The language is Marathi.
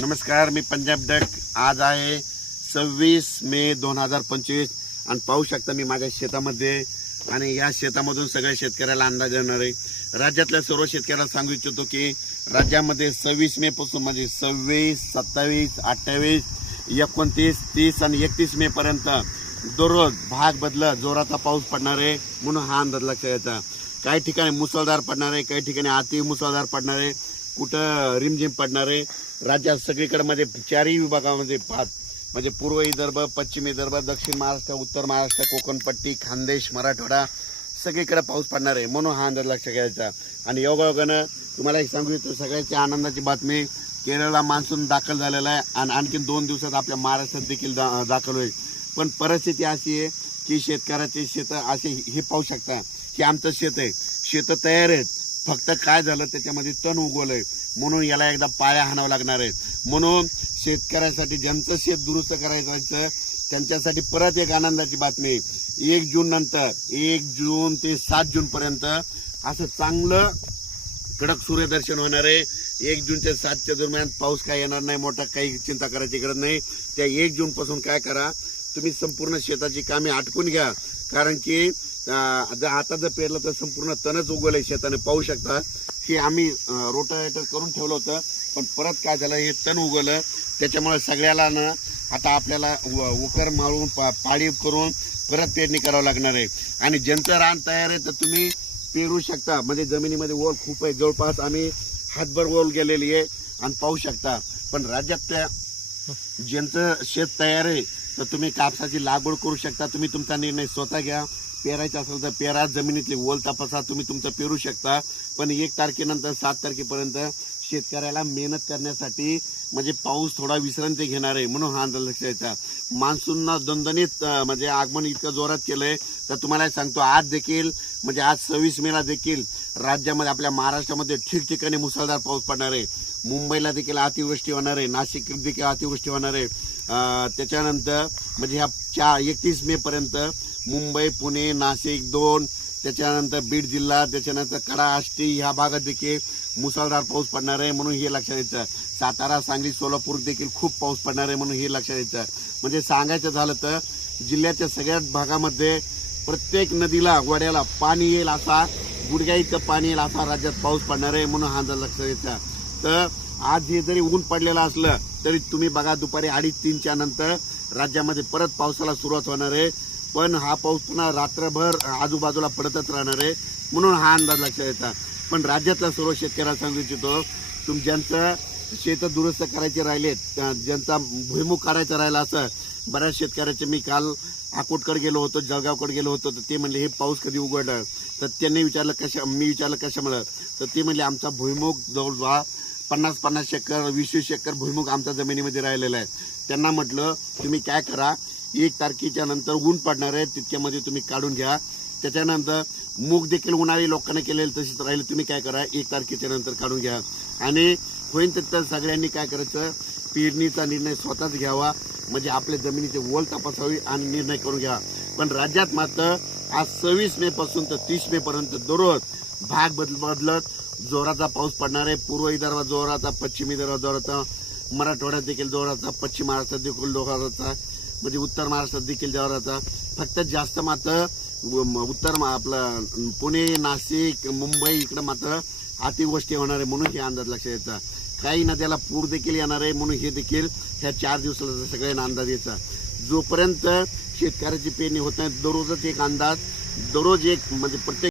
नमस्कार, मी पंजाब डक. आज आहे 26 मे 2025 आणि पाहू शकता मी माझ्या शेतामध्ये आणि या शेतामधून सगळ्या शेतकऱ्याला अंदाज येणार आहे. राज्यातल्या सर्व शेतकऱ्याला सांगू इच्छितो की राज्यामध्ये 26 मे पासून म्हणजे 26, 27, 28, 29, 30 आणि 31 मे पर्यंत दररोज भाग बदलत जोराचा पाऊस पडणार आहे म्हणून हा अंदाज लक्षात घ्यायचा. काही ठिकाणी मुसळधार पडणार आहे, काही ठिकाणी अति मुसळधार पडणार आहे, कुठं रिमझिम पडणार आहे. राज्यात सगळीकडे म्हणजे चारही विभागामध्ये म्हणजे पूर्व विदर्भ, पश्चिम विदर्भ, दक्षिण महाराष्ट्र, उत्तर महाराष्ट्र, कोकणपट्टी, खानदेश, मराठवाडा सगळीकडे पाऊस पडणार आहे म्हणून हा अंदाज लक्षात घ्यायचा. आणि योगायोगानं तुम्हाला एक सांगू इच्छितो सगळ्याची आनंदाची बातमी, केरळला मान्सून दाखल झालेला आहे आणि आणखीन 2 दिवसात आपल्या महाराष्ट्रात देखील दाखल होईल. पण परिस्थिती अशी आहे की शेतकऱ्याचे शेत असे हे पाहू शकता, हे आमचं शेत आहे, शेतं तयार आहेत, फक्त काय झालं त्याच्यामध्ये तण उगवलंय म्हणून याला एकदा पाया हाणावं लागणार आहे. म्हणून शेतकऱ्यासाठी ज्यांचं शेत दुरुस्त करायचं त्यांच्यासाठी परत एक आनंदाची बातमी, 1 जून नंतर 1 जून ते 7 जून पर्यंत असं चांगलं कडक सूर्यदर्शन होणार आहे. 1 जून ते 7 दरम्यान पाऊस काय येणार नाही, मोठा काही चिंता करायची गरज नाही. त्या 1 जून पासून काय करा, तुम्ही संपूर्ण शेताची कामे आटकून घ्या, कारण की आता जर पेरलं तर संपूर्ण तणच उगवलंय शेताने पाहू शकता. हे आम्ही रोटावेटर करून ठेवलं होतं पण परत काय झालं, हे तण उगवलं त्याच्यामुळे सगळ्याला ना आता आपल्याला उकर मारून पाळी करून परत पेरणी करावं लागणार आहे. आणि ज्यांचं रान तयार आहे तर तुम्ही पेरू शकता, म्हणजे जमिनीमध्ये ओल खूप आहे, जवळपास आम्ही हातभर ओल गेलेली आहे आणि पाहू शकता. पण राज्यातल्या ज्यांचं शेत तयार आहे तर तुम्ही कापसाची लागवड करू शकता. तुम्ही तुमचा निर्णय स्वतः घ्या, पेरायचं असेल तर पेरा, जमिनीतली ओल तपासा, तुम्ही तुमचं पेरू शकता. पण 1 तारखेनंतर 7 तारखेपर्यंत शेतकऱ्याला मेहनत करण्यासाठी म्हणजे पाऊस थोडा विश्रांती घेणार आहे म्हणून हा अंदाज लक्षात घ्यायचा. मान्सूननं दणदणीत म्हणजे आगमन इतकं जोरात केलंय तर तुम्हाला सांगतो आज देखील म्हणजे आज 26 मेला देखील राज्यामध्ये आपल्या महाराष्ट्रामध्ये ठिकठिकाणी मुसळधार पाऊस पडणार आहे. मुंबईला देखील अतिवृष्टी होणार आहे, नाशिक देखील अतिवृष्टी होणार आहे. त्याच्यानंतर म्हणजे ह्या 31 मे पर्यंत मुंबई, पुणे, नाशिक 2, त्याच्यानंतर बीड जिल्हा, त्याच्यानंतर कडा, आष्टी ह्या भागात देखील मुसळधार पाऊस पडणार आहे म्हणून हे लक्षात घ्यायचं. सातारा, सांगली, सोलापूर देखील खूप पाऊस पडणार आहे म्हणून हे लक्षात घ्यायचं. म्हणजे सांगायचं झालं तर जिल्ह्याच्या सगळ्याच भागामध्ये प्रत्येक नदीला, वड्याला पाणी येईल असा, गुडघ्या इतकं पाणी येईल असा राज्यात पाऊस पडणार आहे म्हणून हा अंदाज लक्षात घ्यायचा. तर आज हे जरी ऊन पडलेलं असलं तरी तुम्ही बघा दुपारी 2:30-3च्या नंतर राज्यामध्ये परत पावसाला सुरुवात होणार आहे. पण हा पाऊस पुन्हा रात्रभर आजूबाजूला पडतच राहणार आहे म्हणून हा अंदाज लक्षात येतात. पण राज्यातल्या सर्व शेतकऱ्याला सांगू इच्छितो, ज्यांचं शेत दुरुस्त करायचे राहिलेत, ज्यांचा भुईमुग काढायचा राहिला असं बऱ्याच शेतकऱ्याचे मी काल अकोटकडे गेलो होतो, जळगावकडे गेलो होतो, तर ते म्हणले हे पाऊस कधी उघडणार, तर त्यांनी विचारलं मी विचारलं कशामुळे, तर ते म्हणले आमचा भुईमुग जवळजवळ 50-50 एकर 20-20 एकर भुईमुग आमच्या जमिनीमध्ये राहिलेला आहे. त्यांना म्हटलं तुम्ही काय करा, 1 तारखेच्या नंतर ऊन पडणार आहे तितक्यामध्ये तुम्ही काढून घ्या. त्याच्यानंतर मूग देखील उन्हाळी लोकांना केलेलं तशीच राहिले, तुम्ही काय करा 1 तारखेच्या नंतर काढून घ्या. आणि होईन तर सगळ्यांनी काय करायचं, पेरणीचा निर्णय स्वतःच घ्यावा, म्हणजे आपल्या जमिनीचे ओल तपासावी आणि निर्णय करून घ्या. पण राज्यात मात्र आज 26 मे पासून तर 30 मे पर्यंत दररोज भाग बदलत जोराचा पाऊस पडणार आहे. पूर्व विदर्भात जोराचा, पश्चिम विदर्भात जोराचा, मराठवाड्यात देखील जोराचा, पश्चिम महाराष्ट्रात देखील जोराचा, म्हणजे उत्तर महाराष्ट्रात देखील जोराचा. फक्त जास्त मात्र उत्तर आपलं पुणे, नाशिक, मुंबई इकडं मात्र अतिवृष्टी होणार आहे म्हणून हे अंदाज लक्षात यायचा. काही नद्याला पूर देखील येणार आहे म्हणून हे देखील ह्या 4 दिवसाला सगळ्यांना अंदाज यायचा. जोपर्यंत शेतकऱ्याची पेरणी होत नाही दररोजच एक अंदाज, दररोज एक म्हणजे प्रत्येक